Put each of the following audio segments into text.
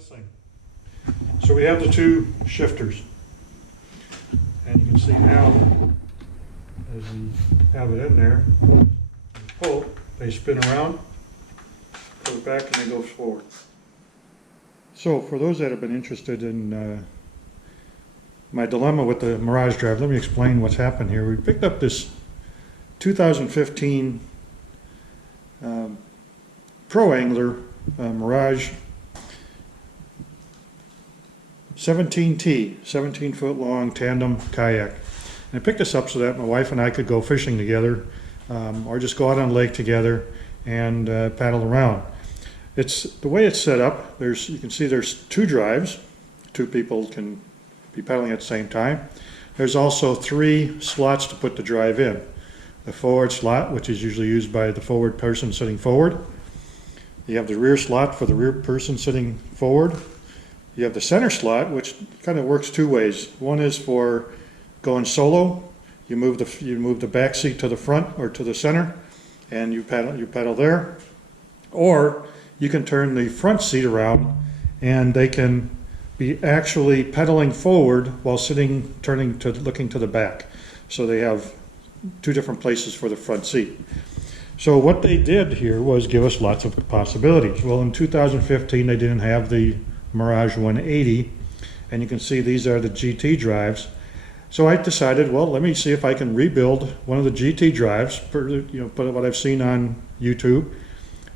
last thing. So we have the two shifters, and you can see now as we have it in there, pull, they spin around, pull it back, and they go forward. So for those that have been interested in my dilemma with the Mirage Drive, let me explain what's happened here. We picked up this 2015 Pro-Angler Mirage 17T, 17-foot long tandem kayak. And I picked this up so that my wife and I could go fishing together, or just go out on the lake together and paddle around. It's the way it's set up. You can see there's two drives. Two people can be paddling at the same time. There's also 3 slots to put the drive in. The forward slot, which is usually used by the forward person sitting forward. You have the rear slot for the rear person sitting forward. You have the center slot, which kind of works two ways. One is for going solo. You move the back seat to the front or to the center, and you paddle there. Or you can turn the front seat around, and they can be actually pedaling forward while looking to the back. So they have 2 different places for the front seat. So what they did here was give us lots of possibilities. Well, in 2015 they didn't have the Mirage 180, and you can see these are the GT drives. So I decided, well, let me see if I can rebuild one of the GT drives, put what I've seen on YouTube,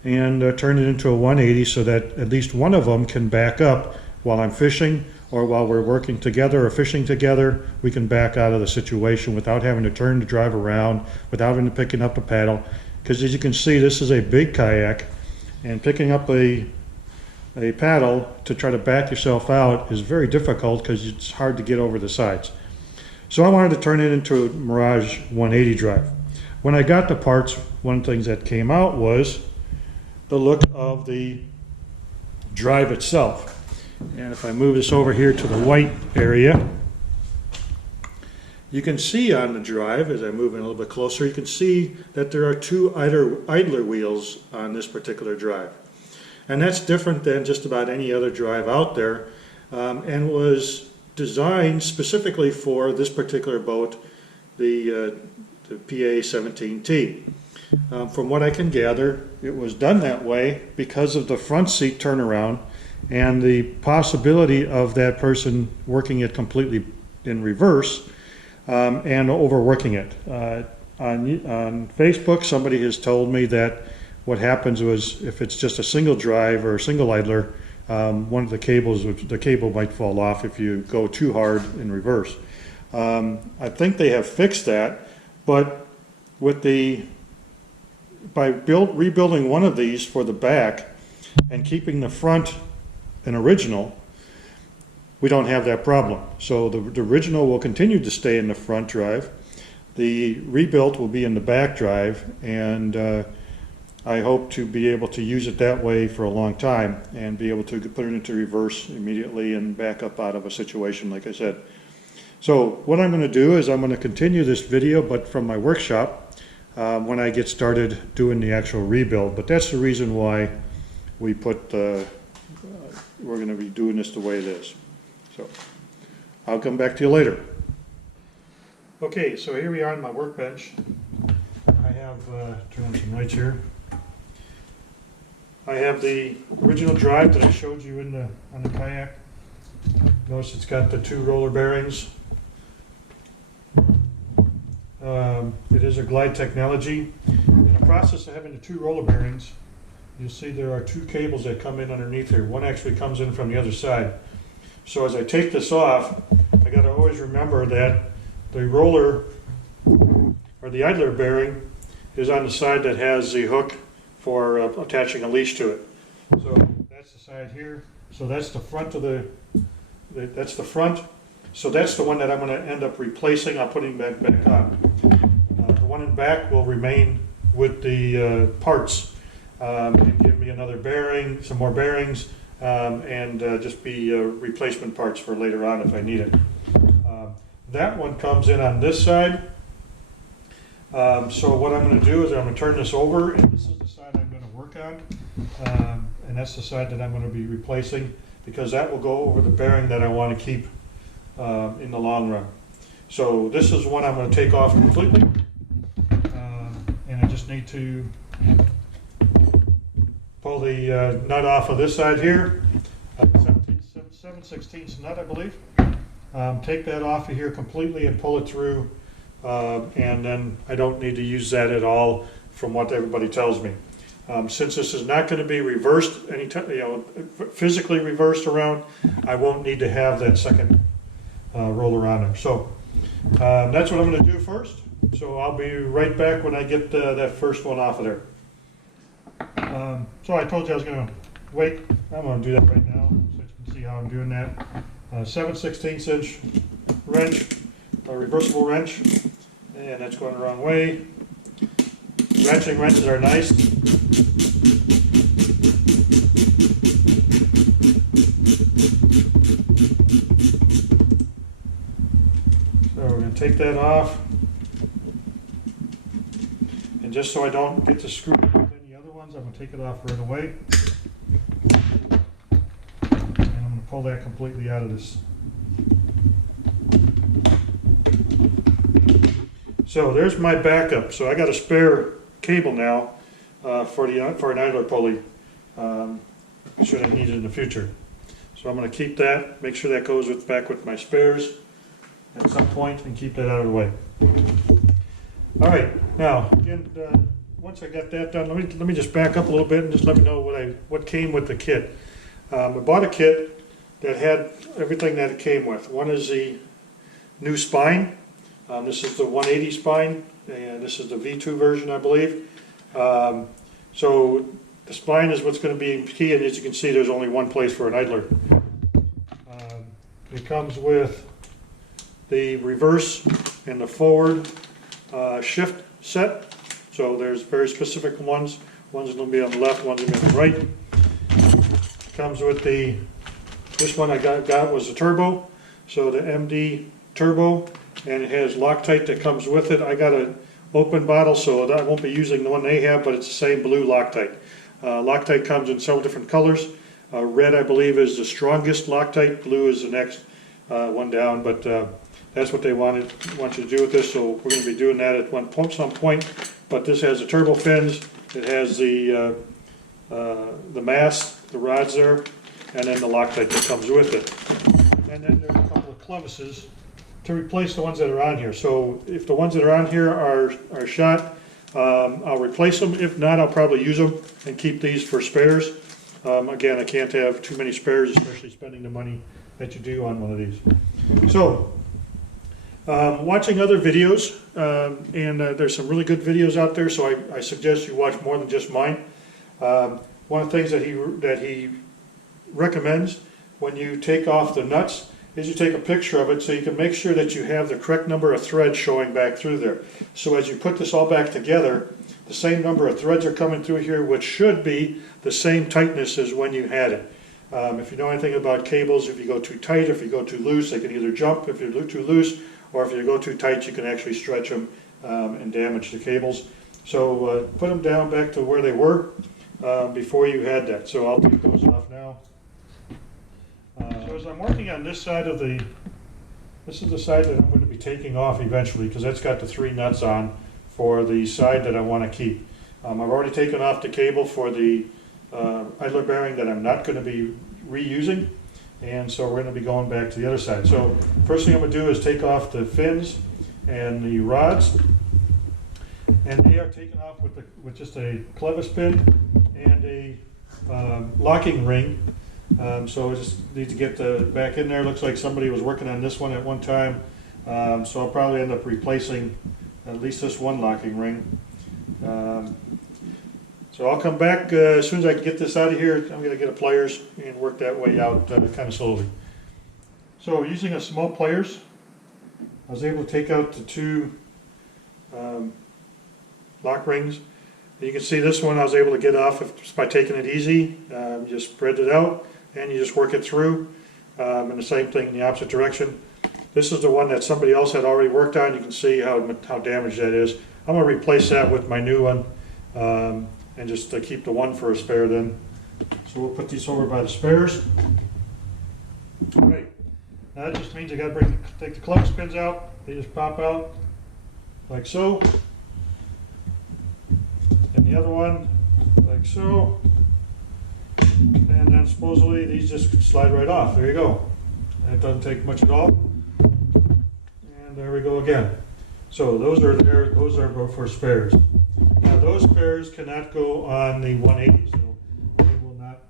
and turn it into a 180 so that at least one of them can back up while I'm fishing, or while we're working together or fishing together. We can back out of the situation without having to turn the drive around, without having to picking up a paddle. Because as you can see, this is a big kayak, and picking up a paddle to try to back yourself out is very difficult because it's hard to get over the sides. So I wanted to turn it into a Mirage 180 drive. When I got the parts, one of the things that came out was the look of the drive itself. And if I move this over here to the white area, you can see on the drive, as I move in a little bit closer, you can see that there are 2 idler wheels on this particular drive. And that's different than just about any other drive out there, and was designed specifically for this particular boat, the PA 17T. From what I can gather, it was done that way because of the front seat turnaround and the possibility of that person working it completely in reverse and overworking it. On Facebook, somebody has told me that what happens was, if it's just a single drive or a single idler, one of the cable might fall off if you go too hard in reverse. I think they have fixed that, but by rebuilding one of these for the back and keeping the front an original, we don't have that problem. So the original will continue to stay in the front drive. The rebuilt will be in the back drive, and I hope to be able to use it that way for a long time and be able to put it into reverse immediately and back up out of a situation, like I said. So what I'm going to do is I'm going to continue this video, but from my workshop, when I get started doing the actual rebuild. But that's the reason why we're going to be doing this the way it is. So I'll come back to you later. Okay, so here we are on my workbench. I have, turn on some lights here. I have the original drive that I showed you on the kayak. Notice it's got the 2 roller bearings. It is a glide technology. In the process of having the 2 roller bearings, you'll see there are 2 cables that come in underneath here. One actually comes in from the other side. So as I take this off, I got to always remember that the roller or the idler bearing is on the side that has the hook for attaching a leash to it. So that's the side here. So that's the front of that's the front. So that's the one that I'm going to end up replacing. I'll put him back on. The one in back will remain with the parts and give me another bearing, some more bearings, and just be replacement parts for later on if I need it. That one comes in on this side. So what I'm going to do is I'm going to turn this over, and this is the side I'm going to work on, and that's the side that I'm going to be replacing. because that will go over the bearing that I want to keep in the long run. So this is one I'm going to take off completely, and I just need to pull the nut off of this side here, 7/16 nut, I believe. Take that off of here completely and pull it through, and then I don't need to use that at all from what everybody tells me. Since this is not going to be reversed, physically reversed around, I won't need to have that second roller on there. So that's what I'm going to do first. So I'll be right back when I get that first one off of there. So I told you I was going to wait. I'm going to do that right now, so you can see how I'm doing that. 7/16 inch wrench, a reversible wrench, and that's going the wrong way. Wrenching wrenches are nice. So we're going to take that off, and just so I don't get to screw with any other ones, I'm going to take it off right away. Pull that completely out of this. So there's my backup. So I got a spare cable now for an idler pulley, should I need it in the future. So I'm going to keep that, make sure that goes back with my spares at some point, and keep that out of the way. All right, now again, once I got that done, let me just back up a little bit and just let me know what came with the kit. I bought a kit that had everything that it came with. One is the new spine. This is the 180 spine, and this is the V2 version, I believe. So the spine is what's going to be key, and as you can see, there's only one place for an idler. It comes with the reverse and the forward shift set. So there's very specific ones. One's going to be on the left, one's going to be on the right. It comes with this one I got was a turbo, so the MD turbo, and it has Loctite that comes with it. I got an open bottle, so I won't be using the one they have, but it's the same blue Loctite. Loctite comes in several different colors. Red, I believe, is the strongest Loctite. Blue is the next one down, but that's what they want you to do with this, so we're going to be doing that at some point. But this has the turbo fins, it has the mast, the rods there, and then the Loctite that comes with it. And then there's a couple of clevises to replace the ones that are on here. So if the ones that are on here are shot, I'll replace them. If not, I'll probably use them and keep these for spares. Again, I can't have too many spares, especially spending the money that you do on one of these. So, watching other videos, and there's some really good videos out there, so I suggest you watch more than just mine. One of the things that he recommends when you take off the nuts is you take a picture of it so you can make sure that you have the correct number of threads showing back through there. So as you put this all back together, the same number of threads are coming through here, which should be the same tightness as when you had it. If you know anything about cables, if you go too tight, if you go too loose, they can either jump if you're too loose, or if you go too tight, you can actually stretch them and damage the cables. So put them down back to where they were before you had that. So I'll take those off now. So as I'm working on this side of this is the side that I'm going to be taking off eventually, because that's got the 3 nuts on for the side that I want to keep. I've already taken off the cable for the idler bearing that I'm not going to be reusing, and so we're going to be going back to the other side. So first thing I'm going to do is take off the fins and the rods, and they are taken off with just a clevis pin and a locking ring. So I just need to get back in there. Looks like somebody was working on this one at one time, so I'll probably end up replacing at least this one locking ring. So I'll come back as soon as I can get this out of here. I'm going to get a pliers and work that way out kind of slowly. So using a small pliers, I was able to take out the 2 lock rings. You can see this one I was able to get off just by taking it easy. Just spread it out and you just work it through. And the same thing in the opposite direction. This is the one that somebody else had already worked on. You can see how damaged that is. I'm going to replace that with my new one and just keep the one for a spare then. So we'll put these over by the spares. All right, now that just means I gotta take the clocks pins out. They just pop out like so. And the other one like so. And then supposedly these just slide right off. There you go. That doesn't take much at all. And there we go again. So those are there, those are for spares. Now those spares cannot go on the 180, so they will not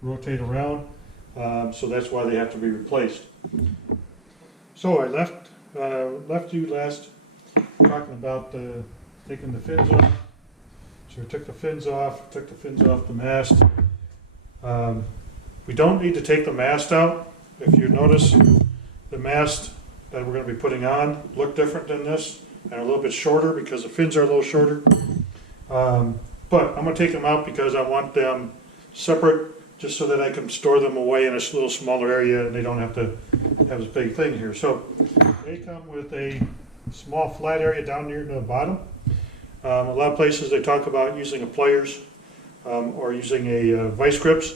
rotate around. So that's why they have to be replaced. So I left you last talking about taking the fins off. So I took the fins off the mast. We don't need to take the mast out. If you notice, the mast that we're going to be putting on look different than this and a little bit shorter because the fins are a little shorter. But I'm going to take them out because I want them separate just so that I can store them away in a little smaller area and they don't have to have this big thing here. So they come with a small flat area down near the bottom. A lot of places they talk about using a pliers or using a vice grips.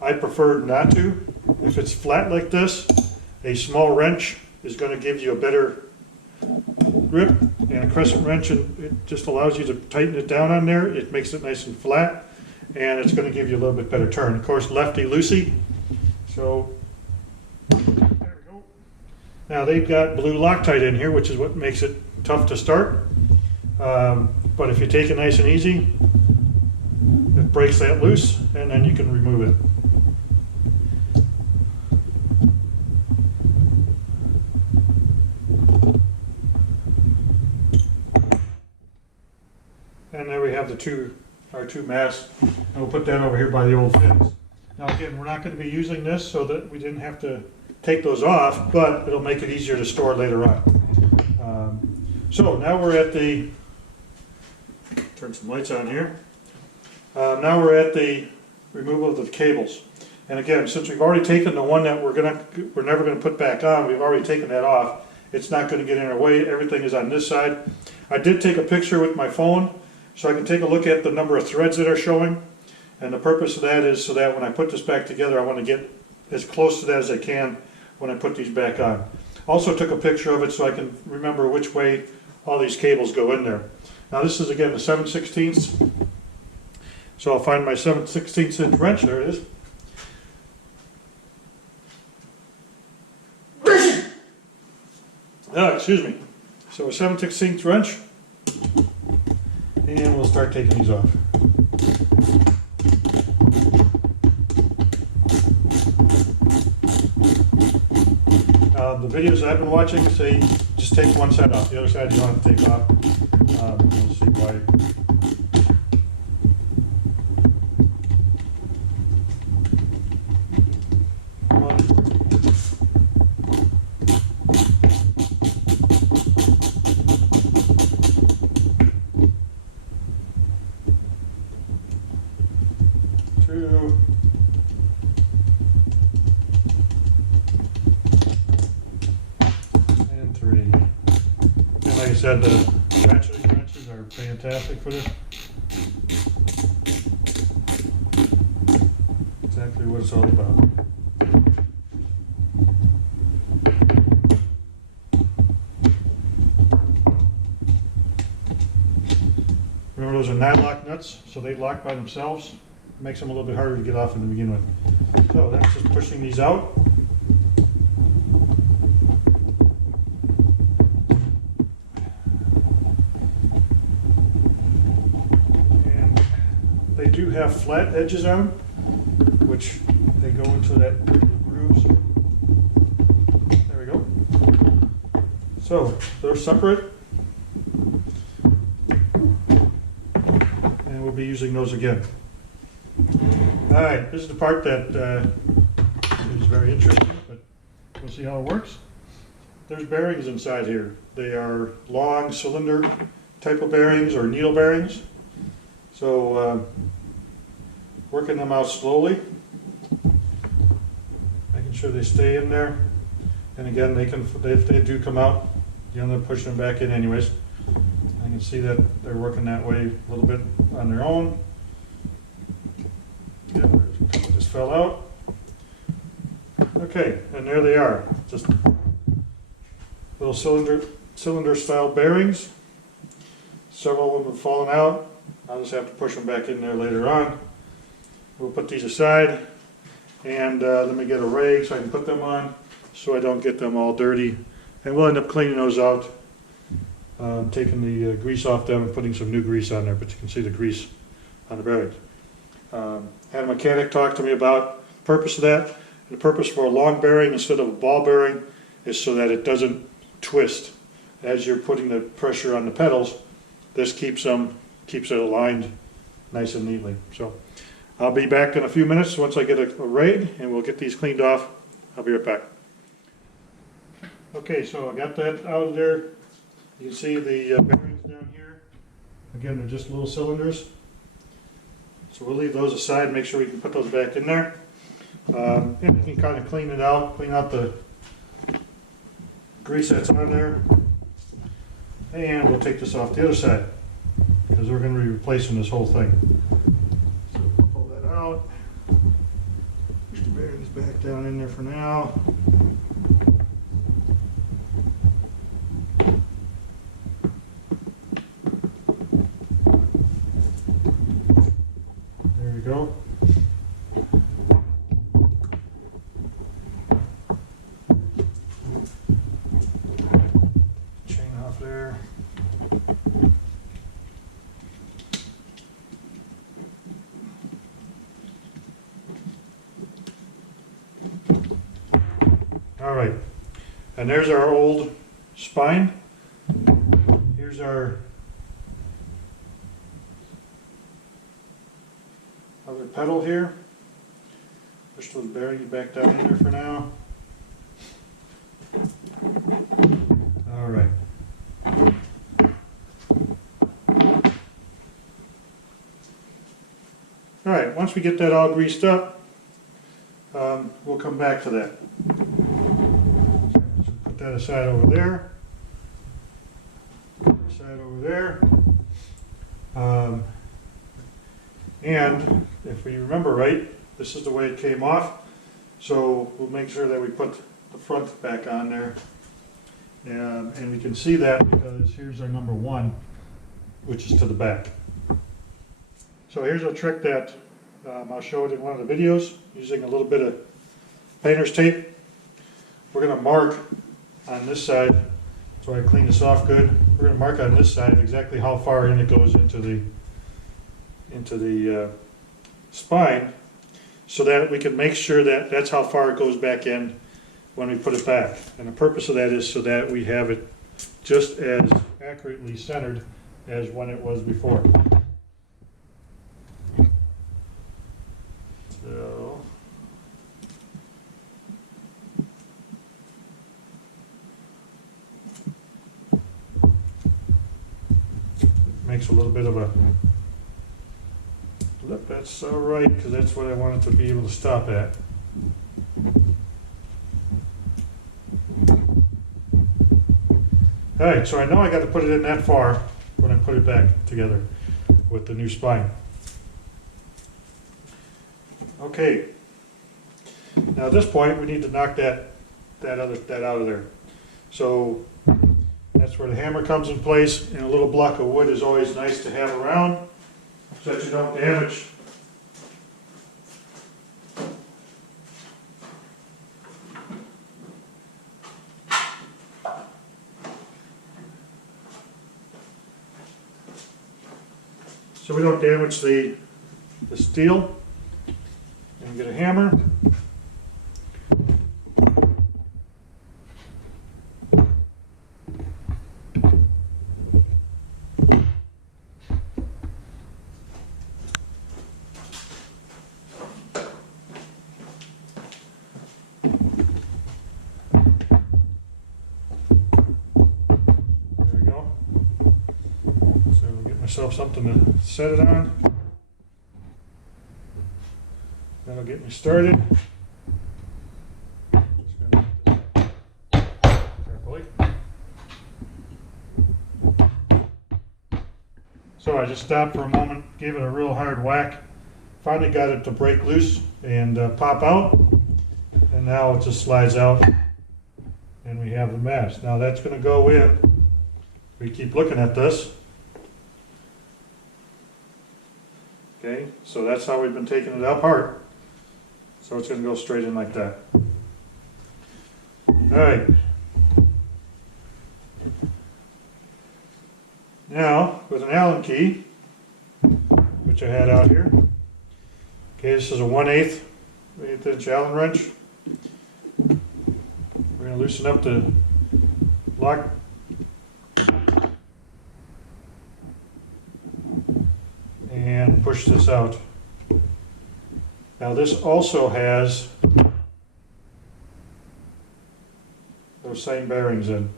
I prefer not to. If it's flat like this, a small wrench is going to give you a better grip, and a crescent wrench, and it just allows you to tighten it down on there. It makes it nice and flat, and it's going to give you a little bit better turn. Of course, lefty loosey. So there we go. Now they've got blue Loctite in here, which is what makes it tough to start. But if you take it nice and easy, it breaks that loose, and then you can remove it. And there we have our two masts, and we'll put that over here by the old fins. Now again, we're not going to be using this so that we didn't have to take those off, but it'll make it easier to store later on. So now we're at the, turn some lights on here. Now we're at the removal of the cables. And again, since we've already taken the one that we're never going to put back on, we've already taken that off. It's not going to get in our way. Everything is on this side. I did take a picture with my phone, so I can take a look at the number of threads that are showing. And the purpose of that is so that when I put this back together, I want to get as close to that as I can when I put these back on. Also took a picture of it so I can remember which way all these cables go in there. Now this is again the 7/16. So I'll find my 7/16 inch wrench. There it is. Excuse me. So a 7/16 wrench. And we'll start taking these off. The videos I've been watching say just take one side off. The other side you don't have to take off. We'll see why. And 3. And like I said, the ratcheting wrenches are fantastic for this. Exactly what it's all about. Remember, those are non-lock nuts, so they lock by themselves. Makes them a little bit harder to get off in the begin with. So that's just pushing these out. And they do have flat edges on them, which they go into that groove. So there we go. So they're separate. And we'll be using those again. Alright, this is the part that is very interesting, but we'll see how it works. There's bearings inside here. They are long cylinder type of bearings or needle bearings. So working them out slowly, making sure they stay in there. And again, if they do come out, you end up pushing them back in anyways. I can see that they're working that way a little bit on their own. Yeah, just fell out. Okay, and there they are. Just little cylinder style bearings. Several of them have fallen out. I'll just have to push them back in there later on. We'll put these aside, and let me get a rag so I can put them on so I don't get them all dirty. And we'll end up cleaning those out, taking the grease off them and putting some new grease on there, but you can see the grease on the bearings. Had a mechanic talk to me about the purpose of that. And the purpose for a long bearing instead of a ball bearing is so that it doesn't twist. As you're putting the pressure on the pedals, this keeps it aligned nice and neatly. So I'll be back in a few minutes once I get a rag, and we'll get these cleaned off. I'll be right back. Okay, so I got that out of there. You can see the bearings down here. Again, they're just little cylinders. So we'll leave those aside, make sure we can put those back in there. And you can kind of clean it out, clean out the grease that's on there. And we'll take this off the other side, because we're going to be replacing this whole thing. So we'll pull that out. Push the bearings back down in there for now. There we go. Chain off there. All right, and there's our old spine. Here's our other pedal here. Push those bearings back down in there for now. All right. All right, once we get that all greased up, we'll come back to that. So put that aside over there. Aside over there. And if we remember right, this is the way it came off. So we'll make sure that we put the front back on there. And we can see that because here's our number 1, which is to the back. So here's a trick that I'll show it in one of the videos using a little bit of painter's tape. We're going to mark on this side, so I clean this off good. We're going to mark on this side exactly how far in it goes into the spine, so that we can make sure that that's how far it goes back in when we put it back. And the purpose of that is so that we have it just as accurately centered as when it was before. So makes a little bit of a lip. That's all right, because that's what I wanted to be able to stop at. All right, so I know I got to put it in that far when I put it back together with the new spine. Okay. Now at this point, we need to knock that out of there. So that's where the hammer comes in place, and a little block of wood is always nice to have around so that you don't damage the steel. And get a hammer. Something to set it on. That'll get me started. Just gonna hit this carefully. So I just stopped for a moment, gave it a real hard whack, finally got it to break loose and pop out, and now it just slides out and we have the mast. Now that's going to go in. We keep looking at this. Okay, so that's how we've been taking it apart. So it's going to go straight in like that. Alright. Now, with an Allen key, which I had out here. Okay, this is a 1/8 inch Allen wrench. We're going to loosen up the lock. And push this out. Now this also has those same bearings in.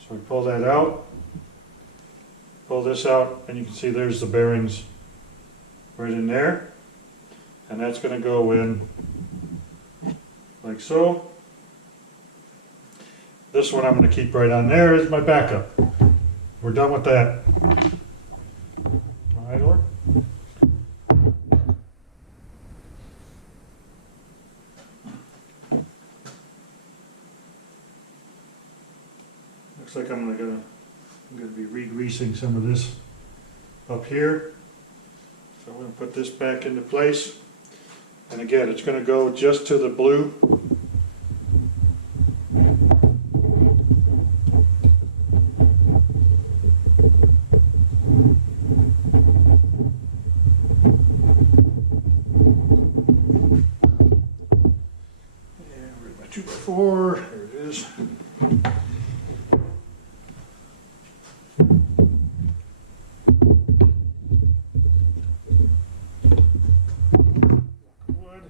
So we pull that out, pull this out, and you can see there's the bearings right in there. And that's going to go in like so. This one I'm going to keep right on there as my backup. We're done with that. Idler. Looks like I'm going to be re-greasing some of this up here. So I'm going to put this back into place. And again, it's going to go just to the blue. There it is. Wood.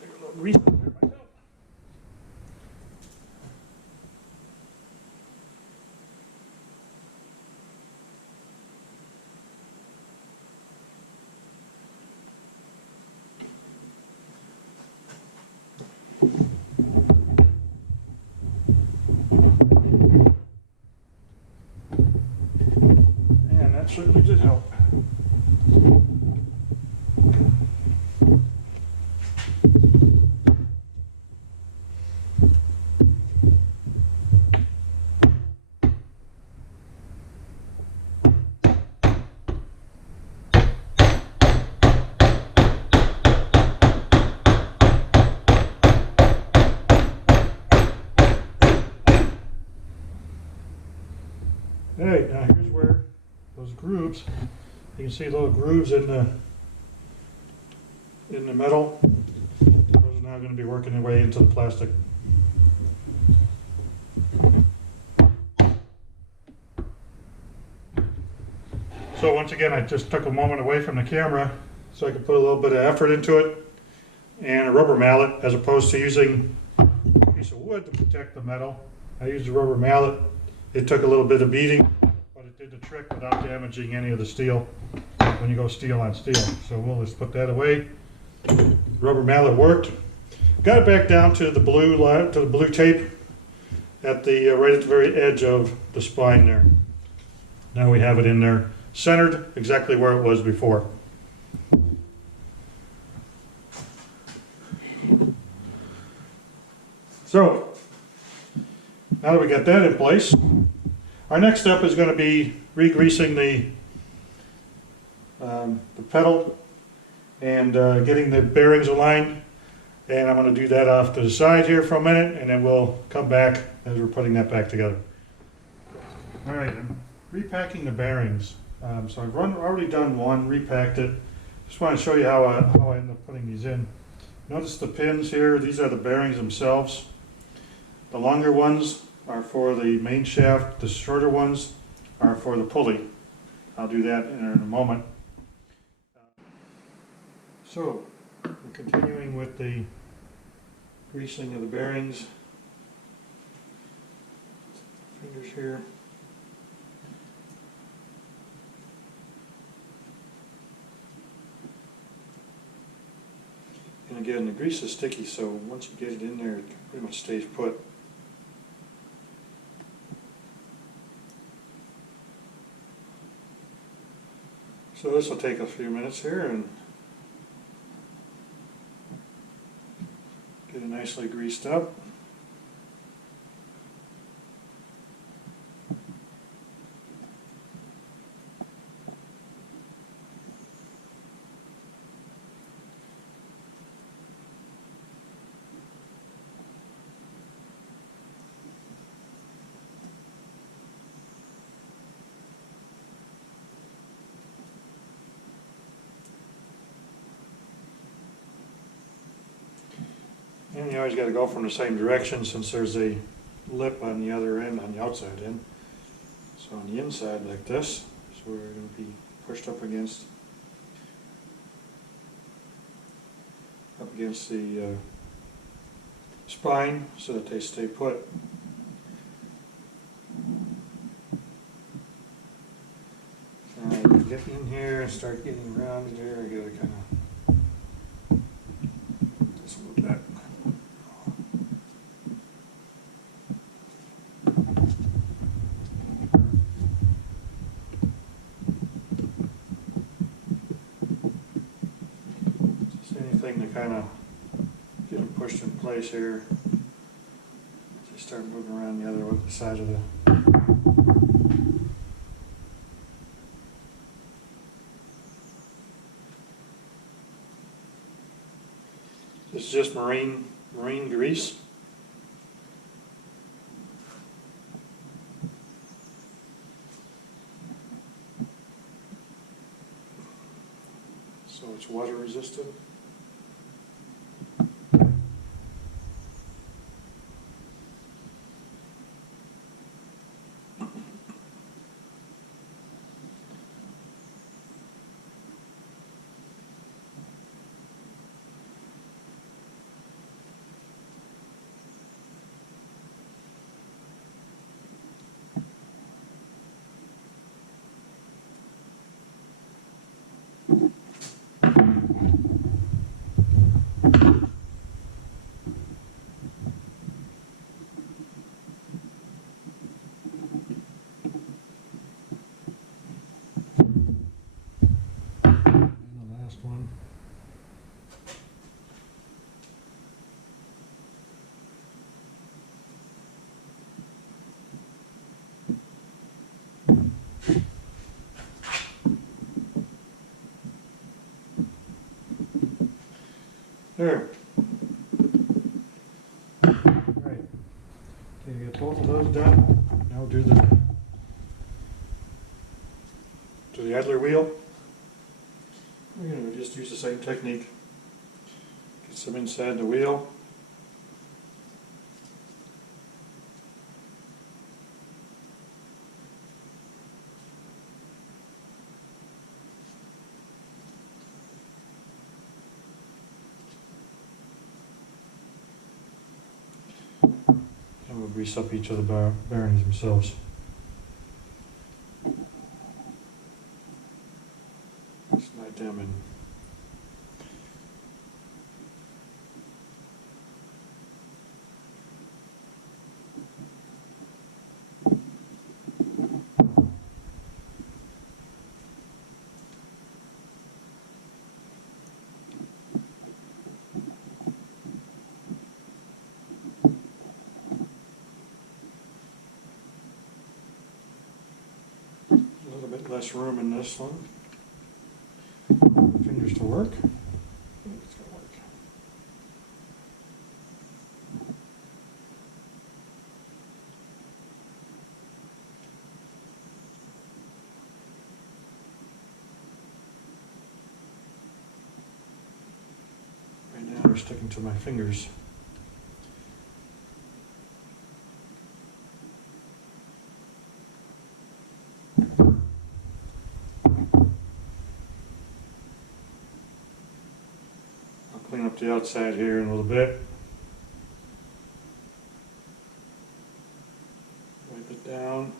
Take a little grease there myself. And that certainly did help. Alright, now here's where those grooves, you can see little grooves in the metal. Those are now going to be working their way into the plastic. So once again, I just took a moment away from the camera so I could put a little bit of effort into it, and a rubber mallet as opposed to using a piece of wood to protect the metal. I used a rubber mallet. It took a little bit of beating, but it did the trick without damaging any of the steel when you go steel on steel. So we'll just put that away. Rubber mallet worked. Got it back down to the blue tape at the right at the very edge of the spine there. Now we have it in there, centered exactly where it was before. So now that we got that in place, our next step is going to be re-greasing the pedal and getting the bearings aligned. And I'm going to do that off to the side here for a minute, and then we'll come back as we're putting that back together. All right, I'm repacking the bearings. So I've already done one, repacked it. Just want to show you how I end up putting these in. Notice the pins here. These are the bearings themselves. The longer ones are for the main shaft. The shorter ones are for the pulley. I'll do that in a moment. So we're continuing with the greasing of the bearings. Fingers here. And again, the grease is sticky, so once you get it in there, it pretty much stays put. So this will take a few minutes here and get it nicely greased up. And you always got to go from the same direction since there's a lip on the other end, on the outside end. So on the inside like this is where we're going to be pushed up against the spine so that they stay put. Get in here and start getting around there. I gotta kind of just move that. Just anything to kind of get them pushed in place here. Just start moving around the other side of the. This is just marine grease. So it's water resistant. One. There. Right. Okay, you get both of those done. Now do the idler wheel. We're going to just use the same technique. Get some inside the wheel. And we'll grease up each of the bearings themselves. Slide them in. A little bit less room in this one. Fingers to work. It's going to work. Right now they're sticking to my fingers. Clean up the outside here in a little bit. Wipe it down.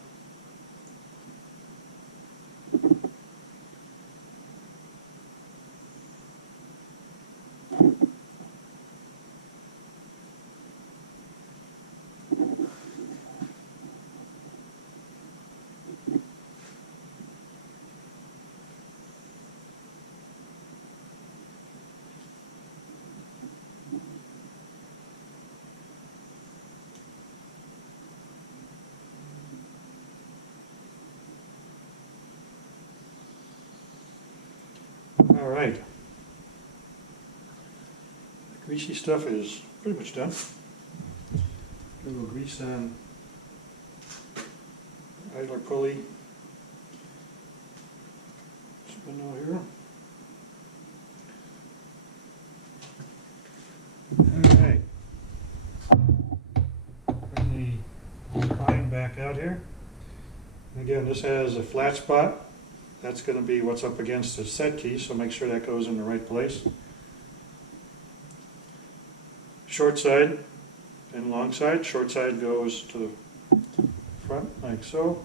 All right. The greasy stuff is pretty much done. A little grease on idler pulley. Spindle here. All right. Bring the spine back out here. Again, this has a flat spot. That's going to be what's up against the set key, so make sure that goes in the right place. Short side and long side. Short side goes to the front like so.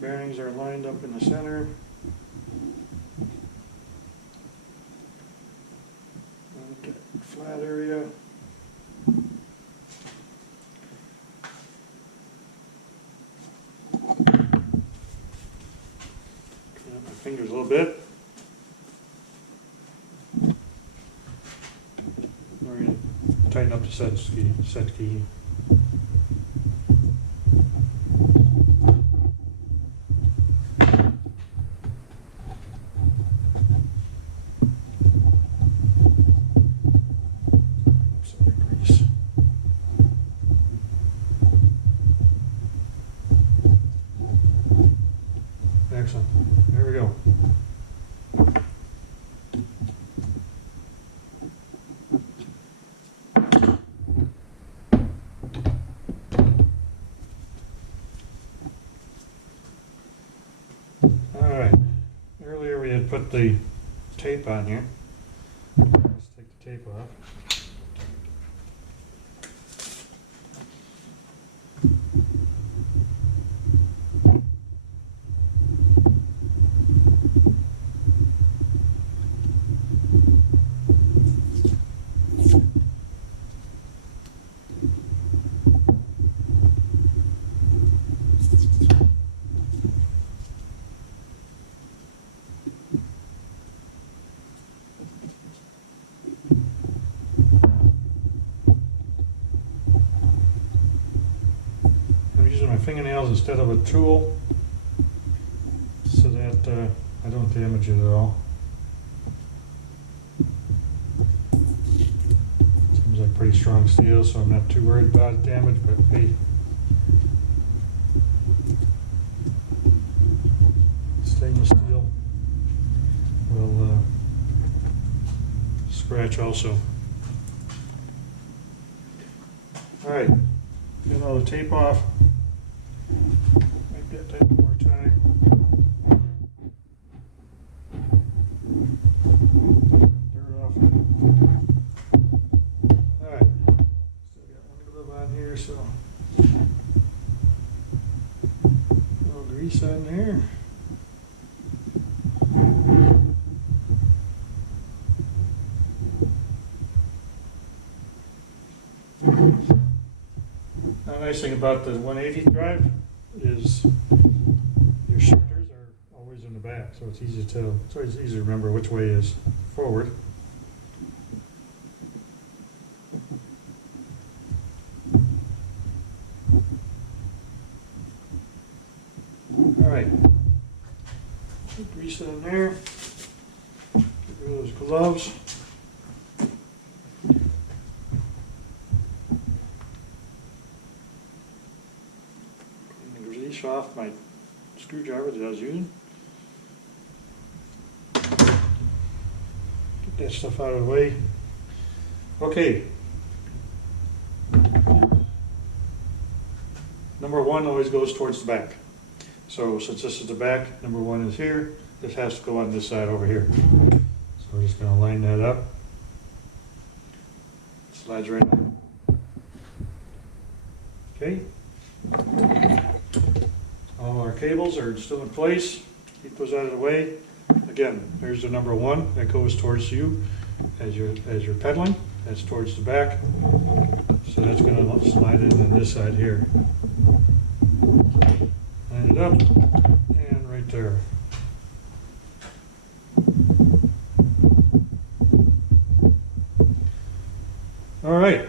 Bearings are lined up in the center. Flat area. Clean up my fingers a little bit. We're going to tighten up the set key. Excellent. There we go. All right. Earlier we had put the tape on here. Let's take the tape off. My fingernails instead of a tool so that I don't damage it at all. Seems like pretty strong steel, so I'm not too worried about damage, but hey, stainless steel will scratch also. Alright, get all the tape off. Make that tape one more time. Dirt off. Alright, still got one glove on here, so a little grease on there. Now, the nice thing about the 180 drive is your shifters are always in the back, so it's easy to remember which way is forward. All right, grease it in there. Get rid of those gloves. Off my screwdriver that I was using. Get that stuff out of the way. Okay. Number one always goes towards the back. So since this is the back, number one is here. This has to go on this side over here. So we're just going to line that up. It slides right up. Okay. All our cables are still in place. Keep those out of the way. Again, there's the number one that goes towards you as you're pedaling. That's towards the back. So that's going to slide in on this side here. Line it up and right there. All right.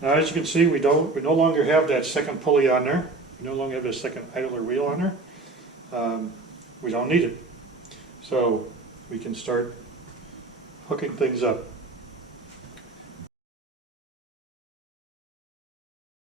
Now, as you can see, we no longer have that second pulley on there. We no longer have the second idler wheel on there. We don't need it. So we can start hooking things up.